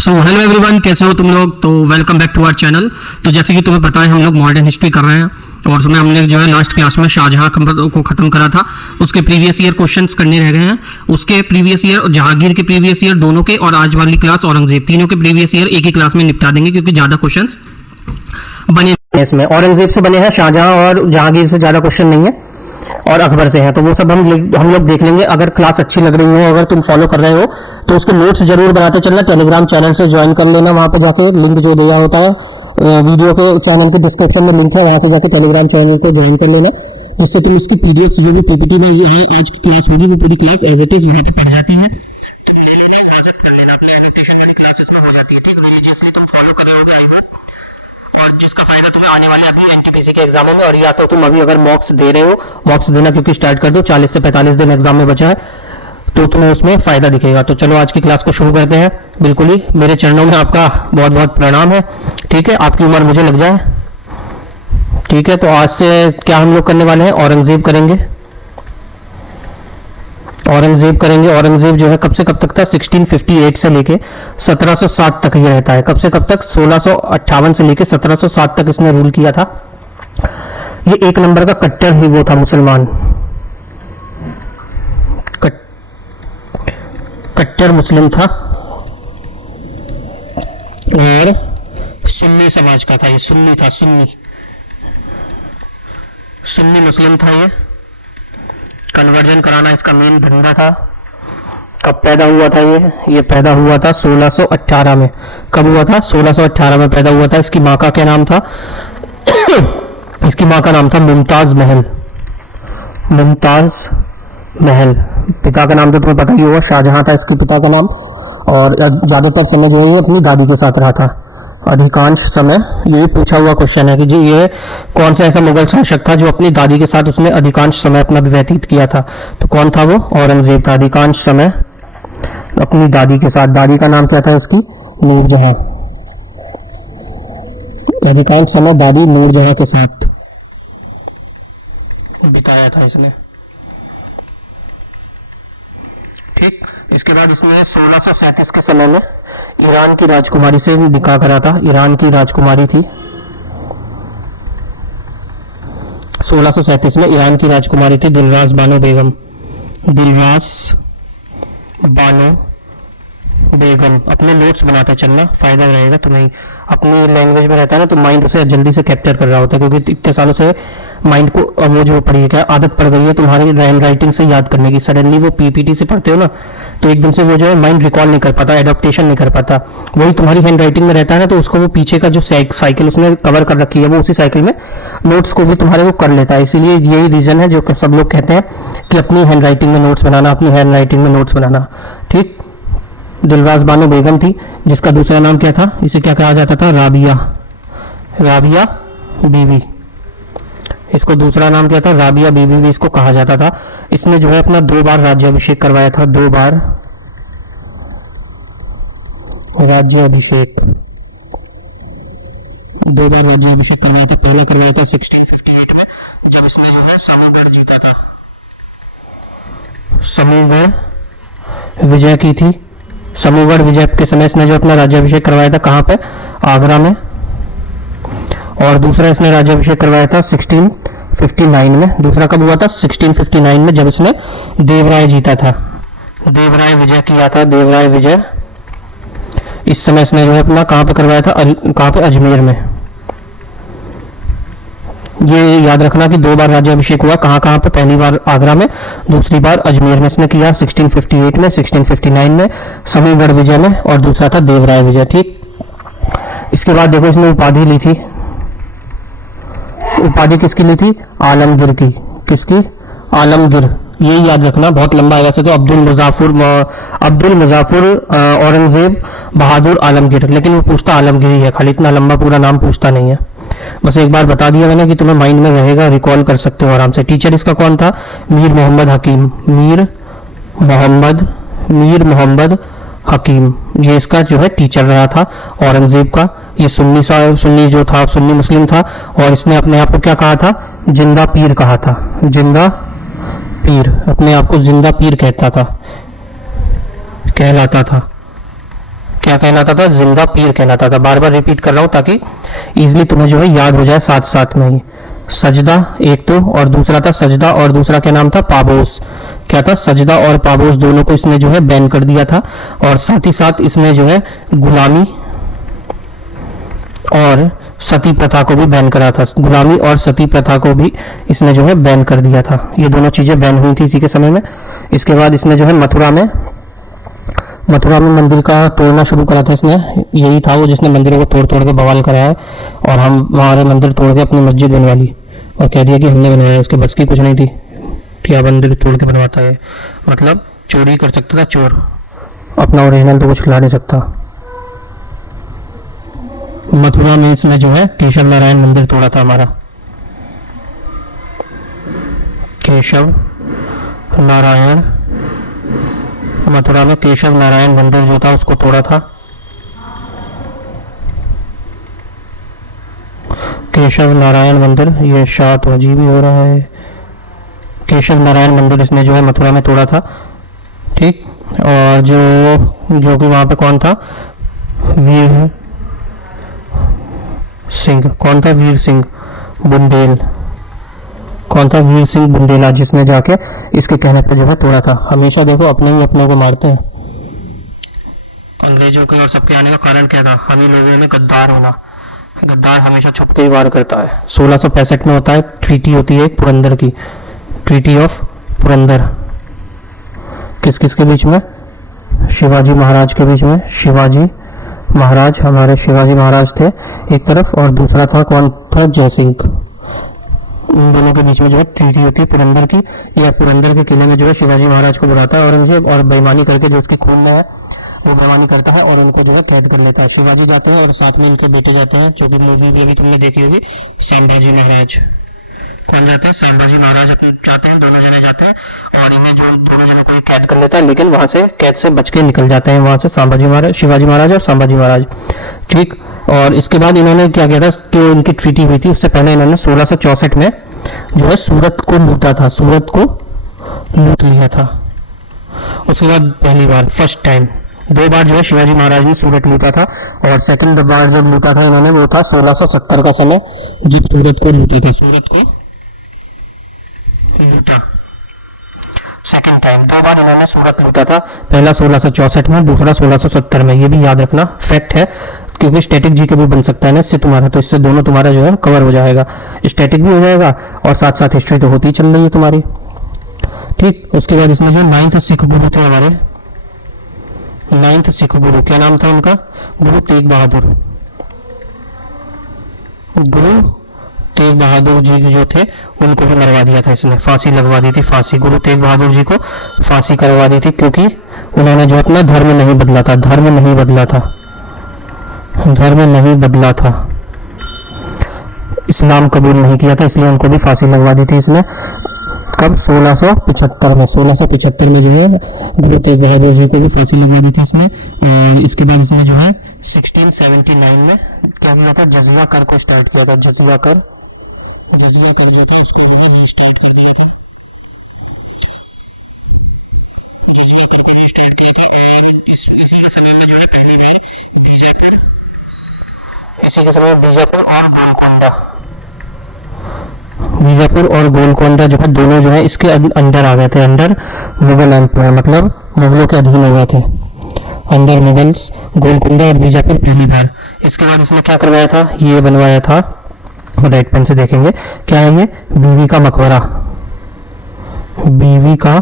So hello everyone, कैसे हो तुम लोग। तो welcome back to our channel. तो जैसे कि तुम्हें पता है हम लोग मॉडर्न हिस्ट्री कर रहे हैं और उसमें हमने जो है लास्ट क्लास में शाहजहां को खत्म करा था। उसके प्रीवियस ईयर क्वेश्चंस करने रह गए हैं। उसके प्रीवियस ईयर और जहांगीर के प्रीवियस ईयर दोनों के, और आज वाली क्लास औरंगजेब, तीनों के प्रीवियस ईयर एक ही क्लास में निपटा देंगे क्योंकि ज्यादा क्वेश्चन बने इसमें। औरंगजेब से बने हैं, शाहजहां और जहांगीर से ज्यादा क्वेश्चन नहीं है और अकबर से हैं, तो वो सब हम लोग देख लेंगे। अगर क्लास अच्छी लग रही है, अगर तुम फॉलो कर रहे हो तो उसके नोट्स जरूर बनाते चलना। टेलीग्राम चैनल से ज्वाइन कर लेना, वहां पे जाके लिंक जो दिया होता है वीडियो के चैनल के डिस्क्रिप्शन में लिंक है, वहां से जाके टेलीग्राम चैनल को ज्वाइन कर लेना, जिससे तुम इसकी पीडीएफ जो भी पीपीटी में ये है आज की क्लास होगी वो पूरी क्लास एज इट इज वहां पे पढ़ जाती है। जिसका फायदा तुम्हें आने वाले अपनी एनटीपीसी के एग्जामों में, और या तो तुम अभी अगर मॉक्स दे रहे हो, मॉक्स देना क्योंकि स्टार्ट कर दो, 40 से 45 दिन एग्जाम में बचा है, तो तुम्हें उसमें फायदा दिखेगा। तो चलो आज की क्लास को शुरू करते हैं। बिल्कुल ही मेरे चरणों में आपका बहुत बहुत प्रणाम है। ठीक है, आपकी उम्र मुझे लग जाए। ठीक है, तो आज से क्या हम लोग करने वाले हैं, औरंगजेब करेंगे। औरंगजेब जो है कब से कब तक था, 1658 से लेके 1707 तक ये रहता है। कब से कब तक, 1658 से लेके 1707 तक इसने रूल किया था। ये एक नंबर का कट्टर ही वो था, मुसलमान, कट्टर मुस्लिम था और सुन्नी समाज का था। ये सुन्नी था, सुन्नी मुस्लिम था। ये कन्वर्जन कराना इसका मेन धंधा था। कब पैदा हुआ था ये पैदा हुआ था 1618 में। कब हुआ था, 1618 में पैदा हुआ था। इसकी माँ का क्या नाम था इसकी माँ का नाम था मुमताज महल। पिता का नाम तो तुम्हें पता ही होगा, शाहजहां था इसके पिता का नाम। और ज्यादातर समय जो है ये अपनी दादी के साथ रहा था। अधिकांश समय ये पूछा हुआ क्वेश्चन है कि जी ये कौन सा ऐसा मुगल शासक था जो अपनी दादी के साथ उसने अधिकांश समय अपना व्यतीत किया था। तो कौन था वो, औरंगजेब था। अधिकांश समय अपनी दादी के साथ। दादी का नाम क्या था इसकी, नूरजहां। अधिकांश समय दादी नूरजहां के साथ बिताया था इसने। ठीक, इसके बाद उसने 1637 के समय में ईरान की राजकुमारी से निकाह करा था। ईरान की राजकुमारी थी 1637 में, ईरान की राजकुमारी थी दिलरास बानो बेगम। अपने नोट्स बनाते चलना, फायदा रहेगा तुम्हें। अपनी लैंग्वेज में रहता है ना तो माइंड उसे जल्दी से कैप्चर कर रहा होता है, क्योंकि इतने सालों से माइंड को वो जो पड़ी है, क्या आदत पड़ गई है तुम्हारी हैंड राइटिंग से याद करने की। सडनली वो पीपीटी से पढ़ते हो ना तो एकदम से वो जो है माइंड रिकॉल नहीं कर पाता, एडॉप्टेशन नहीं कर पाता। वही तुम्हारी हैंड राइटिंग में रहता है ना तो उसको वो पीछे का जो साइकिल उसने कवर कर रखी है, वो उसी साइकिल में नोट्स को भी तुम्हारे वो कर लेता है। इसीलिए यही रीजन है जो सब लोग कहते हैं कि अपनी हैंड राइटिंग में नोट्स बनाना। ठीक, दिलरास बानो बेगम थी, जिसका दूसरा नाम क्या था, इसे क्या कहा जाता था, राबिया बीबी। इसको दूसरा नाम क्या था, राबिया बीबी भी इसको कहा जाता था। इसने जो है अपना 2 बार राज्याभिषेक करवाया था। 2 बार राज्याभिषेक करवाया था। पहले करवाया था 1658 में, जब इसने जो है समूहगढ़ जीता था। समूहगढ़ विजय की थी। समूहगढ़ विजय के समय इसने जो अपना राज्याभिषेक करवाया था, कहाँ पे, आगरा में। और दूसरा इसने राज्याभिषेक करवाया था 1659 में। दूसरा कब हुआ था, 1659 में, जब इसने देवराय जीता था। देवराय विजय किया था, देवराय विजय। इस समय इसने जो है अपना कहाँ पे करवाया था, कहाँ पे, अजमेर में। ये याद रखना कि 2 बार राज्याभिषेक हुआ। कहाँ कहाँ पे, पहली बार आगरा में, दूसरी बार अजमेर में इसने किया, 1658 में, 1659 में, समूहगढ़ विजय में, और दूसरा था देवराय विजय। ठीक, इसके बाद देखो इसने उपाधि ली थी। उपाधि किसकी ली थी, आलमगीर की। किसकी, आलमगीर। ये याद रखना, बहुत लंबा है वैसे तो, अब्दुल मुजाफिर औरंगजेब बहादुर आलमगीर, लेकिन वो पूछता आलमगीर ही है खाली, इतना लंबा पूरा नाम पूछता नहीं है। बस एक बार बता दिया मैंने कि तुम्हें माइंड में रहेगा, रिकॉल कर सकते हो आराम से। टीचर इसका कौन था, मीर मोहम्मद हकीम। ये इसका जो है टीचर रहा था औरंगजेब का। ये सुन्नी जो था, सुन्नी मुस्लिम था, और इसने अपने आप को क्या कहा था, जिंदा पीर कहा था। जिंदा पीर, अपने आप को जिंदा पीर कहता था, कहलाता था। क्या कहलाता था, जिंदा पीर कहलाता था। बार बार रिपीट कर रहा हूँ ताकि इजीली तुम्हें जो है याद हो जाए साथ साथ में ही। सजदा एक तो, और दूसरा था सजदा, और दूसरा क्या नाम था, पाबोस। क्या था, सजदा और पाबोस दोनों को इसने जो है बैन कर दिया था। और साथ ही साथ इसने जो है गुलामी और सती प्रथा को भी बैन करा था। गुलामी और सती प्रथा को भी इसने जो है बैन कर दिया था। ये दोनों चीजें बैन हुई थी इसी के समय में। इसके बाद इसने जो है मथुरा में मंदिर का तोड़ना शुरू करा था इसने। यही था वो जिसने मंदिरों को तोड़ तोड़ के बवाल कराया है, और हम हमारे मंदिर तोड़ के अपनी मस्जिद बनवा ली और कह दिया कि हमने बनवाया। उसके बस की कुछ नहीं थी, क्या मंदिर तोड़ के बनवाता है। मतलब चोरी कर सकता था चोर, अपना ओरिजिनल तो कुछ ला नहीं सकता। मथुरा में इसने जो है केशव नारायण मंदिर तोड़ा था हमारा। केशव नारायण, मथुरा में केशव नारायण मंदिर जो था उसको तोड़ा था। केशव नारायण मंदिर, ये शात अजीब ही हो रहा है। केशव नारायण मंदिर इसने जो है मथुरा में तोड़ा था। ठीक, और जो कि वहां पे कौन था, वीर सिंह। कौन था, वीर सिंह बुंदेल। कौन था, वीर सिंह बुंदेला, जिसने जाके इसके कहने पर जो है तोड़ा था। हमेशा देखो अपने ही अपने को मारते हैं। अंग्रेजों के और सबके आने का कारण क्या था, हम ही लोगों में गद्दार होना। गद्दार हमेशा छुप के ही वार करता है। 1665 में होता है, ट्रीटी होती है पुरंदर की, ट्रीटी ऑफ पुरंदर। किस किस के बीच में, शिवाजी महाराज के बीच में। शिवाजी महाराज, हमारे शिवाजी महाराज थे एक तरफ, और दूसरा था कौन था, जय सिंह। इन दोनों के बीच में जो है ट्रीटी होती है पुरंदर की। यह पुरंदर के किले में जो है शिवाजी महाराज को बुलाता है औरंगजेब, और बेईमानी करके जो उसके खून में है वो बेईमानी करता है और उनको जो है कैद कर लेता है। शिवाजी जाते हैं और साथ में इनके बेटे जाते हैं, जो कि मूवी भी अभी तुमने देखी होगी, संभाजी महाराज। कौन जाता है, संभाजी महाराज अपने जाते हैं, दोनों जने जाते हैं, और इन्हें जो दोनों जने को कैद कर लेता है, लेकिन वहां से कैद से बच के निकल जाते हैं वहां से संभाजी महाराज, शिवाजी महाराज और संभाजी महाराज। ठीक, और इसके बाद इन्होंने क्या किया था, जो इनकी ट्रीटी हुई थी उससे पहले इन्होंने 1664 में जो है सूरत को लूटा था, सूरत को लूट लिया था। उसके बाद पहली बार, फर्स्ट टाइम, 2 बार जो है शिवाजी महाराज ने सूरत लूटा था, और सेकंड बार जब लूटा था इन्होंने वो था 1670 का समय, जब सूरत को लूटा था, सूरत को लूटा। सेकंड टाइम 2 बार इन्होंने सूरत लूटा था, पहला 1664 में, दूसरा 1670 में। ये भी याद रखना, फैक्ट है, क्योंकि स्टैटिक जी के भी बन सकता है ना इससे तुम्हारा, तो इससे दोनों तुम्हारा जो है कवर हो जाएगा, स्टैटिक भी हो जाएगा और साथ साथ हिस्ट्री तो होती चल रही है तुम्हारी। ठीक, उसके बाद इसमें जो 9th सिख गुरु थे हमारे, 9th सिख गुरु, क्या नाम था उनका, गुरु तेग बहादुर। गुरु तेग बहादुर जी जो थे उनको भी मरवा दिया था इसने, फांसी लगवा दी थी, फांसी। गुरु तेग बहादुर जी को फांसी करवा दी थी, क्योंकि उन्होंने जो अपना धर्म नहीं बदला था, धर्म नहीं बदला था, धर्म नहीं बदला था, इस्लाम कबूल नहीं किया था, इसलिए उनको भी फांसी लगवा दी थी इसने। कब, 1675 में। 1675 में जो है गुरु तेग बहादुर जी को भी फांसी लगवा दी थी इसने। और इसके बाद इसने जो है 1679 में क्या किया था, जजिया कर को स्टार्ट किया था। जजिया कर, जजिया कर जो था उसका हमने स्टार्ट कर दिया था, जजिया कर को स्टार्ट किया था। और इस समय में जो है पहले भी बीजापुर, इसी के समय बीजापुर और गोलकोंडा, बीजापुर और गोलकोंडा जो है दोनों जो है इसके अंडर आ गए थे, अंडर मुगल एम्पायर, मतलब मुगलों के अधीन हो गए थे, अंडर मुगल्स। गोलकोंडा और बीजापुर पहली बार। इसके बाद इसने क्या करवाया था, ये बनवाया था, राइट पेन से देखेंगे क्या है ये, बीवी का मकबरा, बीवी का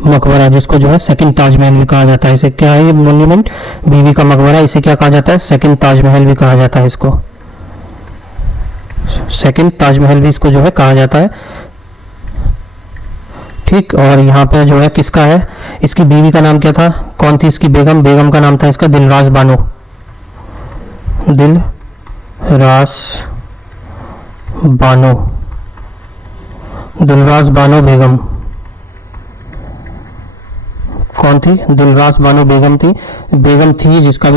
मकबरा, जिसको जो है सेकंड ताजमहल भी कहा जाता है। इसे क्या है ये मॉन्यूमेंट, बीवी का मकबरा, इसे क्या कहा जाता है, सेकंड ताजमहल भी कहा जाता है इसको, सेकंड ताजमहल भी इसको जो है कहा जाता है। ठीक, और यहाँ पे जो है किसका है, इसकी बीवी का नाम क्या था, कौन थी इसकी बेगम, बेगम का नाम था इसका दिलरास बानो, दिलरास बानो, दिलरास बानो बेगम। कौन थी, दिलरास बानो बेगम थी, बेगम थी जिसका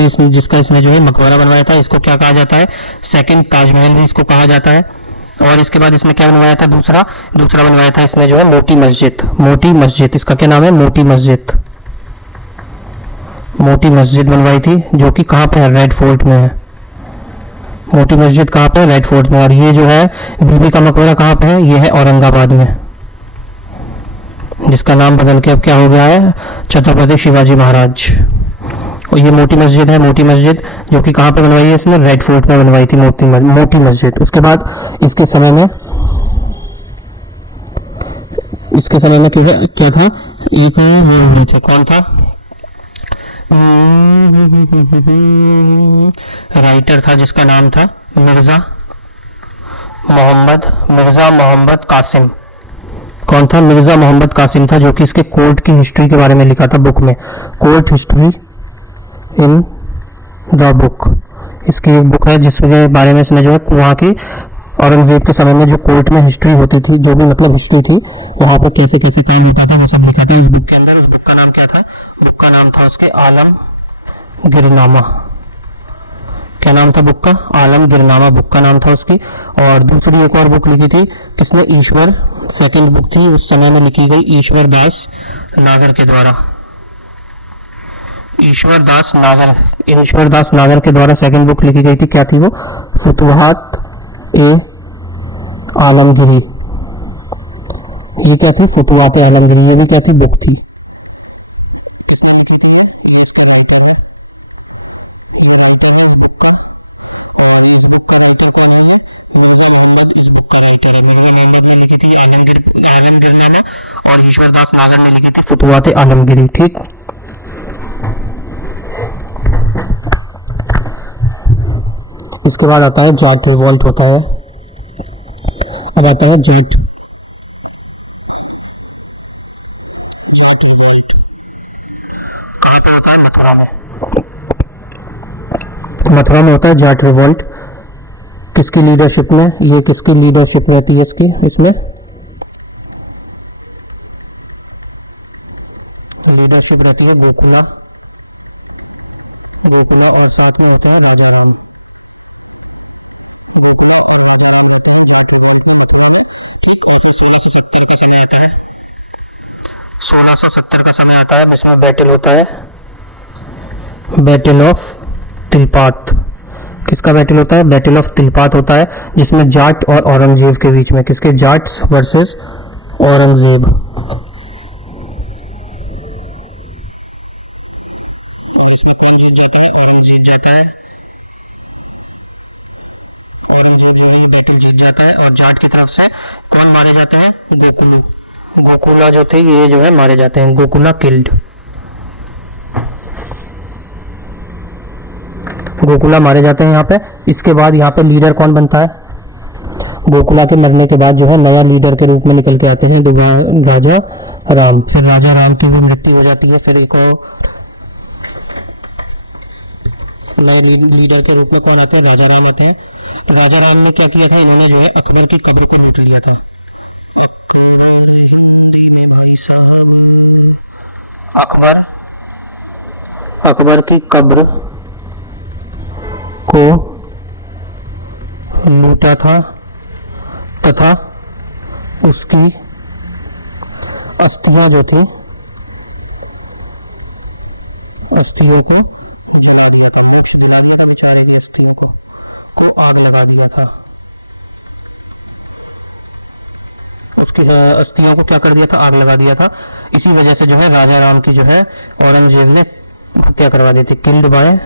इसने जो है मकबरा बनवाया था। इसको क्या कहा जाता है, सेकंड ताजमहल भी इसको कहा जाता है। और इसके बाद इसमें क्या बनवाया था, दूसरा बनवाया था इसने जो है मोटी मस्जिद, मोटी मस्जिद, इसका क्या नाम है, मोटी मस्जिद, मोटी मस्जिद बनवाई थी, जो कि कहाँ पे है, रेड फोर्ट में है। मोटी मस्जिद कहाँ पे है, रेड फोर्ट में। और ये जो है बीबी का मकबरा कहाँ पे है, ये है औरंगाबाद में, जिसका नाम बदल के अब क्या हो गया है, छत्रपति शिवाजी महाराज। और ये मोटी मस्जिद है, मोटी मस्जिद जो कि कहाँ पे बनवाई है इसने, रेड फोर्ट में बनवाई थी मोटी मस्जिद। उसके बाद इसके समय में क्या था, एक वो थे, कौन था, राइटर था जिसका नाम था मिर्जा मोहम्मद कासिम। कौन था, मिर्जा मोहम्मद कासिम था, जो कि इसके कोर्ट की हिस्ट्री के बारे में लिखा था बुक में, court history in the book. इसकी एक बुक है जिसके बारे में इसने जो है वहाँ की औरंगजेब के समय में जो कोर्ट में हिस्ट्री होती थी, जो भी मतलब हिस्ट्री थी, वहाँ पर कैसे कैसे काम होता था, वो सब लिखा था उस बुक के अंदर। उस बुक का नाम क्या था, बुक का नाम था उसके आलमगीरनामा। क्या नाम था बुक का, आलमगीरनामा बुक का नाम था उसकी। और दूसरी एक और बुक लिखी थी किसने, ईश्वर, सेकंड बुक थी उस समय में लिखी गई ईश्वर दास नागर के द्वारा। ईश्वर दास नागर के द्वारा सेकंड बुक लिखी गई थी, क्या थी वो, फुतुहात ए आलमगिरी। ये क्या थी, फुतुहात ए आलमगिरी, ये भी क्या थी, बुक थी। और ईश्वर दास नागर ने लिखी थी फुतुहात ए आलमगिरी। ठीक, इसके बाद आता है जाट रिवॉल्ट होता है। अब आता है जाट मथुरा में होता है जाट रिवॉल्ट। किसकी लीडरशिप में, ये किसकी लीडरशिप रहती है इसकी, इसमें लीडरशिप रहती है गोकुला और साथ में होता है राजा राम। ठीक, 1670 का समय आता है, 1670 का समय आता है, इसमें बैटल होता है, बैटल ऑफ तिलपात। किसका बैटल होता है, बैटल ऑफ तिलपात होता है, जिसमें जाट और औरंगजेब के बीच में, किसके, जाट्स वर्सेस औरंगजेब। इसमें कौन जीत जाता है, औरंगजेब जाता है, औरंगजेब जो है बैटल जीत जाता है। और जाट की तरफ से कौन मारे जाते हैं, गोकुला जो थे ये जो है मारे जाते हैं, गोकुला किल्ड, गोकुला मारे जाते हैं यहाँ पे। इसके बाद यहाँ पे लीडर कौन बनता है, गोकुला के मरने के बाद जो है नया लीडर के रूप में निकल के आते हैं राजा राम। फिर राजा राम की भी मृत्यु हो जाती है, फिर एक और नए लीडर के रूप में कौन आता है, राजा राम थी। राजा राम ने क्या किया था, इन्होंने जो है अकबर की कब्र पर लूट लिया था। अकबर की कब्र को लूटा था तथा उसकी अस्थियां जो थी, अस्थियों को जला दिया था, मोक्ष दिला दिया था बेचारे की अस्थियों को आग लगा दिया था। उसकी अस्थियों को क्या कर दिया था, आग लगा दिया था। इसी वजह से जो है राजा राम की जो है औरंगजेब ने हत्या करवा दी थी, किल्ड बाय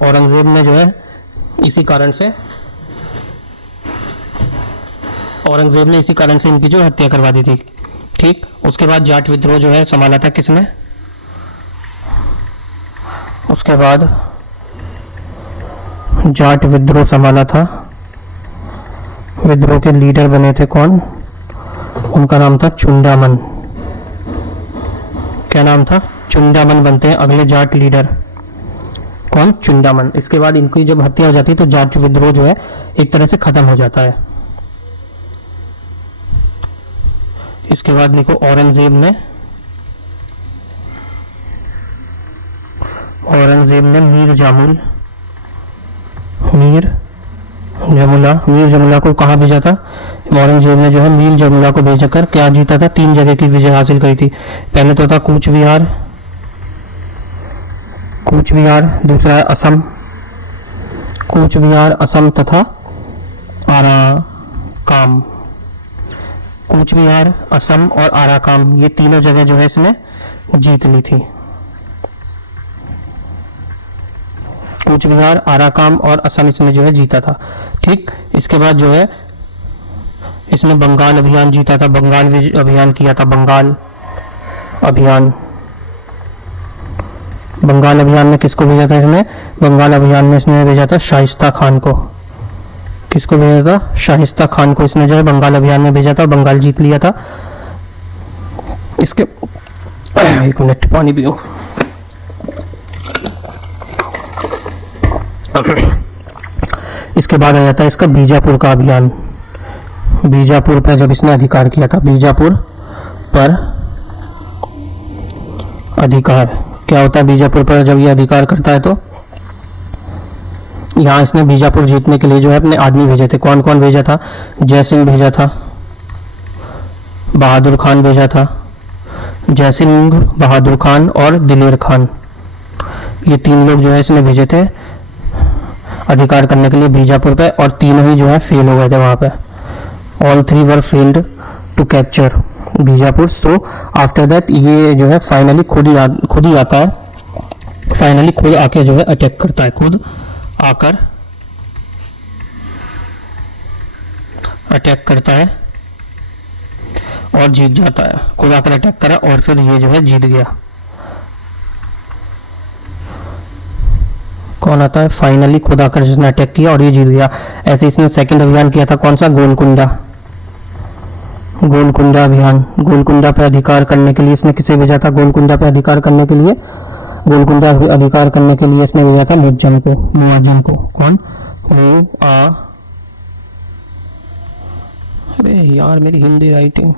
औरंगजेब ने जो है इसी कारण से इनकी जो हत्या करवा दी थी। ठीक, उसके बाद जाट विद्रोह जो है संभाला था किसने, उसके बाद जाट विद्रोह संभाला था, विद्रोह के लीडर बने थे कौन, उनका नाम था चुंडामन। क्या नाम था, चुंडामन बनते हैं अगले जाट लीडर, कौन, चुंडामन। इसके बाद इनकी जब हत्या हो जाती है तो जाट विद्रोह जो है एक तरह से खत्म हो जाता है। इसके बाद देखो औरंगजेब ने मीर जमुला को कहाँ भेजा था, औरंगजेब ने जो है मीर जमुना को भेजकर क्या जीता था, 3 जगह की विजय हासिल करी थी। पहले तो था कूच विहार, दूसरा है असम, कूच विहार, असम तथा आराकाम। कूच विहार, असम और आराकाम, ये तीनों जगह जो है इसने जीत ली थी। कूच विहार, आराकाम और असम इसमें जो है जीता था। ठीक, इसके बाद जो है इसने बंगाल अभियान जीता था, बंगाल अभियान किया था, बंगाल अभियान। बंगाल अभियान में किसको भेजा था इसने, बंगाल अभियान में इसने भेजा था शाइस्ता खान को। किसको भेजा था, शाइस्ता खान को इसने जो है बंगाल अभियान में भेजा था, बंगाल जीत लिया था। इसके एक मिनट पानी पियो। इसके बाद आ जाता है इसका बीजापुर का अभियान। बीजापुर पर जब इसने अधिकार किया था, बीजापुर पर अधिकार, क्या होता है बीजापुर पर जब ये अधिकार करता है, तो यहाँ इसने बीजापुर जीतने के लिए जो है अपने आदमी भेजे थे। कौन कौन भेजा था, जय सिंह भेजा था, बहादुर खान भेजा था, जय सिंह, बहादुर खान और दिलेर खान, ये 3 लोग जो है इसने भेजे थे अधिकार करने के लिए बीजापुर पे, और तीनों ही जो है फेल हो गए थे वहां पे। All 3 were failed to capture Bijapur. So after that ये जो है फाइनली खुद ही आता है, फाइनली खुद आके जो है अटैक करता है, खुद आकर अटैक करता है और जीत जाता है। खुद आकर अटैक करा और फिर ये जो है जीत गया। कौन आता है, फाइनली खुद आकर जिसने अटैक किया और ये जीत गया। ऐसे इसने सेकंड अभियान किया था, कौन सा, गोलकुंडा, गोलकुंडा अभियान। गोलकुंडा पे अधिकार करने के लिए इसने किसे भेजा था, गोलकुंडा पे अधिकार करने के लिए, गोलकुंडा अधिकार करने के लिए इसने भेजा था मुअज्जम को, मुअज्जम को। कौन, अरे यार मेरी हिंदी राइटिंग।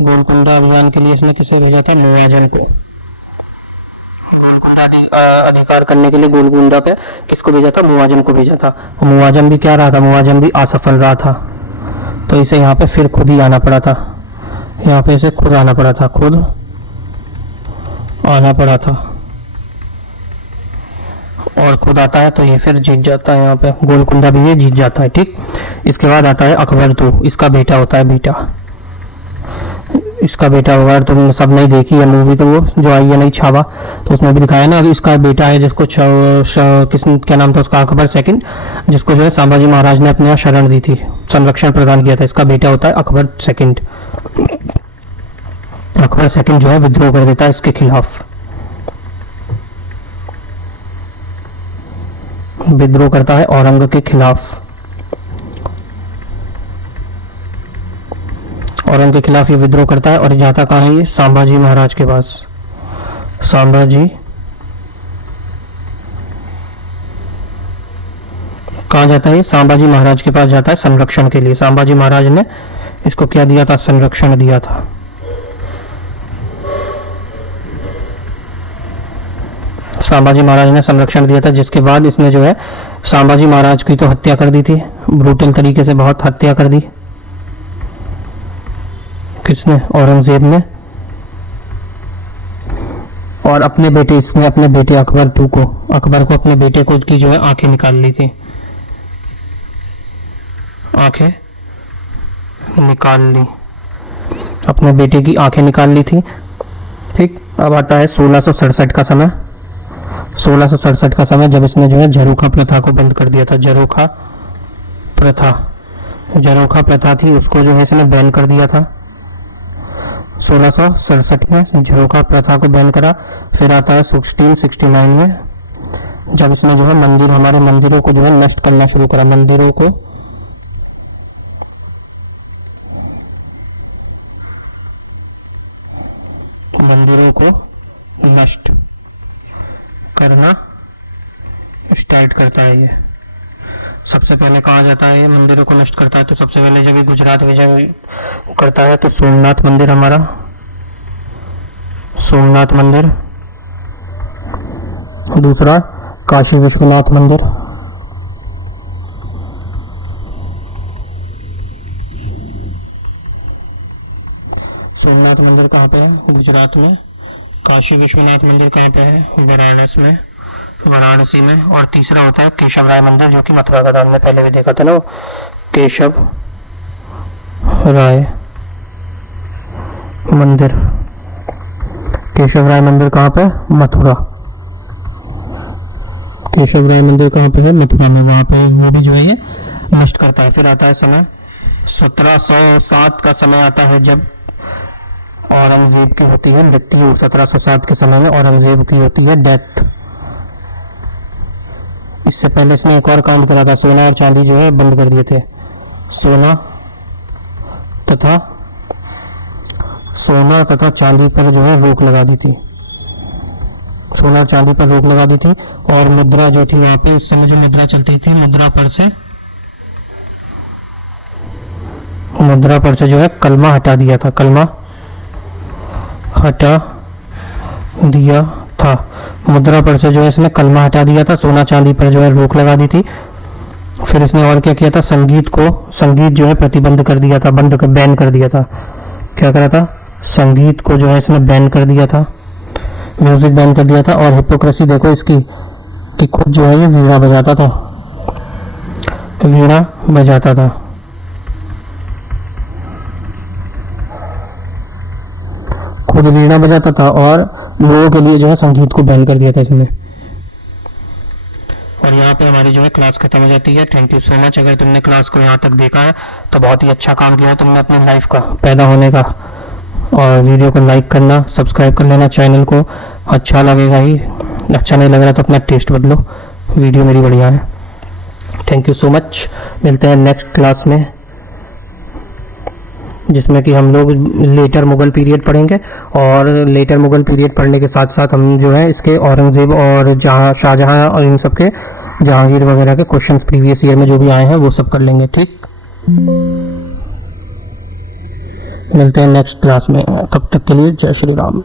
गोलकुंडा अभियान के लिए इसने किसे भेजा था, मुअज्जम को। अधिकार करने के लिए गोलकुंडा पे किसको भेजा था, मुअज्जम को भेजा था। मुअज्जम भी क्या रहा था, मुअज्जम भी असफल रहा था, तो इसे यहाँ पे फिर खुद ही आना पड़ा था, यहाँ पे इसे खुद आना पड़ा था, खुद आना पड़ा था, और खुद आता है तो ये फिर जीत जाता है। यहाँ पे गोलकुंडा भी ये जीत जाता है। ठीक, इसके बाद आता है अकबर II, इसका बेटा होता है, बेटा, इसका बेटा होगा। तुम सब नहीं देखी है मूवी, तो वो जो आई है नहीं, छावा, तो उसमें भी दिखाया ना, इसका बेटा है जिसको क्या नाम था उसका, अकबर II, जिसको जो है संभाजी महाराज ने अपने यहाँ शरण दी थी, संरक्षण प्रदान किया था। इसका बेटा होता है अकबर II। अकबर II जो है विद्रोह कर देता है इसके खिलाफ, विद्रोह करता है औरंग के खिलाफ, औरंग के खिलाफ ये विद्रोह करता है और जाता कहाँ है ये, संभाजी महाराज के पास। संभाजी कहाँ जाता है, संभाजी महाराज के पास जाता है संरक्षण के लिए। संभाजी महाराज ने इसको क्या दिया था, संरक्षण दिया था। संभाजी महाराज ने संरक्षण दिया था, जिसके बाद इसने जो है संभाजी महाराज की तो हत्या कर दी थी, ब्रूटल तरीके से बहुत हत्या कर दी। किसने, औरंगजेब ने। और अपने बेटे, इसने अपने बेटे अकबर II को, अकबर को अपने बेटे को की जो है आंखें निकाल ली थी, आंखें निकाल ली, अपने बेटे की आंखें निकाल ली थी। ठीक, अब आता है 1667 का समय। 1667 का समय जब इसने जो है झरोखा प्रथा को बंद कर दिया था। झरोखा प्रथा, झरोखा प्रथा थी उसको जो है इसने बैन कर दिया था। 1667 में झरोखा प्रथा को बैन करा। फिर आता है 1669 में, जब इसने जो है मंदिर, हमारे मंदिरों को जो है नष्ट करना शुरू करा, मंदिरों को नष्ट करना स्टार्ट करता है। ये सबसे पहले कहा जाता है ये मंदिरों को नष्ट करता है, तो सबसे पहले जब ये गुजरात विजय करता है तो सोमनाथ मंदिर, हमारा सोमनाथ मंदिर, दूसरा काशी विश्वनाथ मंदिर, सोमनाथ मंदिर कहाँ पे है? गुजरात में। काशी विश्वनाथ मंदिर कहाँ पे है? वाराणसी में। और तीसरा होता है केशव राय मंदिर, जो कि मथुरा का था, हमने पहले भी देखा था ना, केशव राय मंदिर। केशव राय मंदिर कहाँ पे? मथुरा। केशव राय मंदिर कहाँ पे है? मथुरा में। वहां पे वो भी जो है ये नष्ट करता है। फिर आता है समय 1707 का समय आता है, जब औरंगजेब की होती है मृत्यु। 1707 के समय में औरंगजेब की होती है डेथ। इससे पहले इसने एक और काम करा था, सोना और चांदी जो है बंद कर दिए थे। सोना तथा चांदी पर जो है रोक लगा दी थी। सोना और चांदी पर रोक लगा दी थी। और मुद्रा जो थी वहां पे उस समय जो मुद्रा चलती थी, मुद्रा पर से जो है कलमा हटा दिया था। मुद्रा पर से जो है इसने कलमा हटा दिया था। सोना चांदी पर जो है रोक लगा दी थी। फिर इसने और क्या किया था? संगीत जो है प्रतिबंध कर दिया था, बैन कर दिया था। क्या करा था? संगीत को जो है इसने बैन कर दिया था, म्यूजिक बैन कर दिया था। और हिपोक्रेसी देखो इसकी, कि खुद जो है ये वीणा बजाता था। खुद वीणा बजाता था और लोगों के लिए जो है संगीत को बैन कर दिया था इसने। और यहाँ पे हमारी जो है क्लास खत्म हो जाती है। Thank you so much. अगर तुमने क्लास को यहाँ तक देखा है तो बहुत ही अच्छा काम किया है तुमने अपनी लाइफ का पैदा होने का। और वीडियो को लाइक करना, सब्सक्राइब कर लेना चैनल को। अच्छा लगेगा ही, अच्छा नहीं लग रहा तो अपना टेस्ट बदलो। वीडियो मेरी बढ़िया है। Thank you so much. मिलते हैं नेक्स्ट क्लास में, जिसमें कि हम लोग लेटर मुगल पीरियड पढ़ेंगे। और लेटर मुगल पीरियड पढ़ने के साथ साथ हम जो है इसके औरंगजेब और शाहजहां और इन सब के, जहांगीर वगैरह के क्वेश्चंस प्रीवियस ईयर में जो भी आए हैं वो सब कर लेंगे। ठीक, मिलते हैं नेक्स्ट क्लास में। तब तक के लिए जय श्री राम।